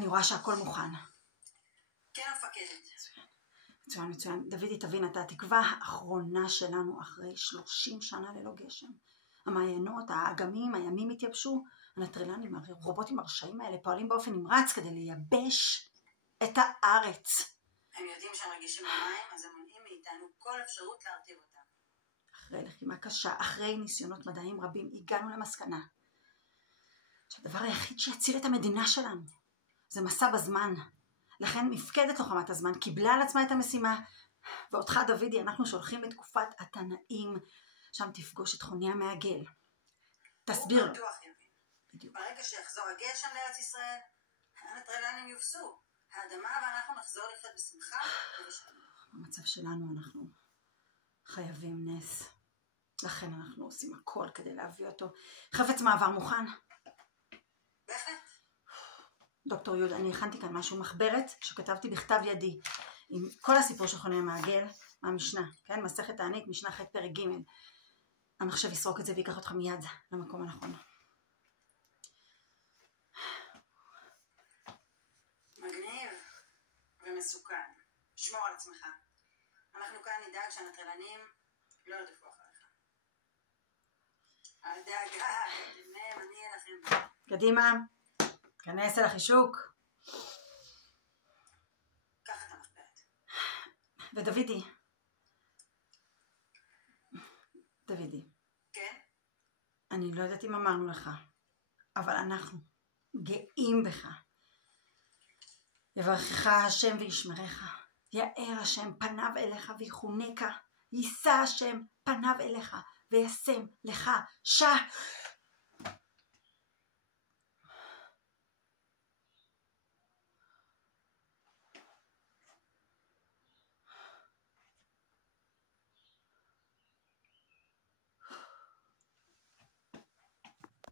אני רואה שהכל מוכן. כן, המפקדת. מצוין, מצוין. דודי, תבין, אתה התקווה האחרונה שלנו אחרי 30 שנה ללא גשם. המעיינות, האגמים, הימים התייבשו, הנטרלנים, הרובוטים הרשעים האלה פועלים באופן נמרץ כדי לייבש את הארץ. הם יודעים שהם רגישים למים, אז הם מונעים מאיתנו כל אפשרות להרטיב אותם. אחרי לחימה קשה, אחרי ניסיונות מדעיים רבים, הגענו למסקנה שהדבר היחיד שיציל את המדינה שלנו זה מסע בזמן. לכן מפקדת לוחמת הזמן קיבלה על עצמה את המשימה, ואותך דודי אנחנו שולחים לתקופת התנאים, שם תפגוש את חוני המעגל. תסביר לו. הוא בטוח יבין. בדיוק. ברגע שיחזור הגשם לארץ ישראל, הנטרלנים יובסו. האדמה ואנחנו נחזור לחיות בשמחה ובשלום. במצב שלנו אנחנו חייבים נס. לכן אנחנו עושים הכל כדי להביא אותו. חפץ מעבר מוכן? בהחלט. דוקטור יהודה, אני הכנתי כאן משהו, מחברת שכתבתי בכתב ידי, עם כל הסיפור של חוני המעגל, מהמשנה, כן? מסכת תענית, משנה ח' פרק ג'. המחשב יסרוק את זה ויקח אותך מיד למקום הנכון. מגניב ומסוכן. שמור על עצמך. אנחנו כאן נדאג שהנטרלנים לא ירדפו אחריך. אל דאגה, תבנם, אני אהיה לכם. קדימה, כנס אל החישוק. קח את המחברת. ודודי. דודי. כן? אני לא יודעת אם אמרנו לך, אבל אנחנו גאים בך. יברכך השם וישמרך, יאר השם פניו אליך ויחונקה, יישא השם פניו אליך וישם לך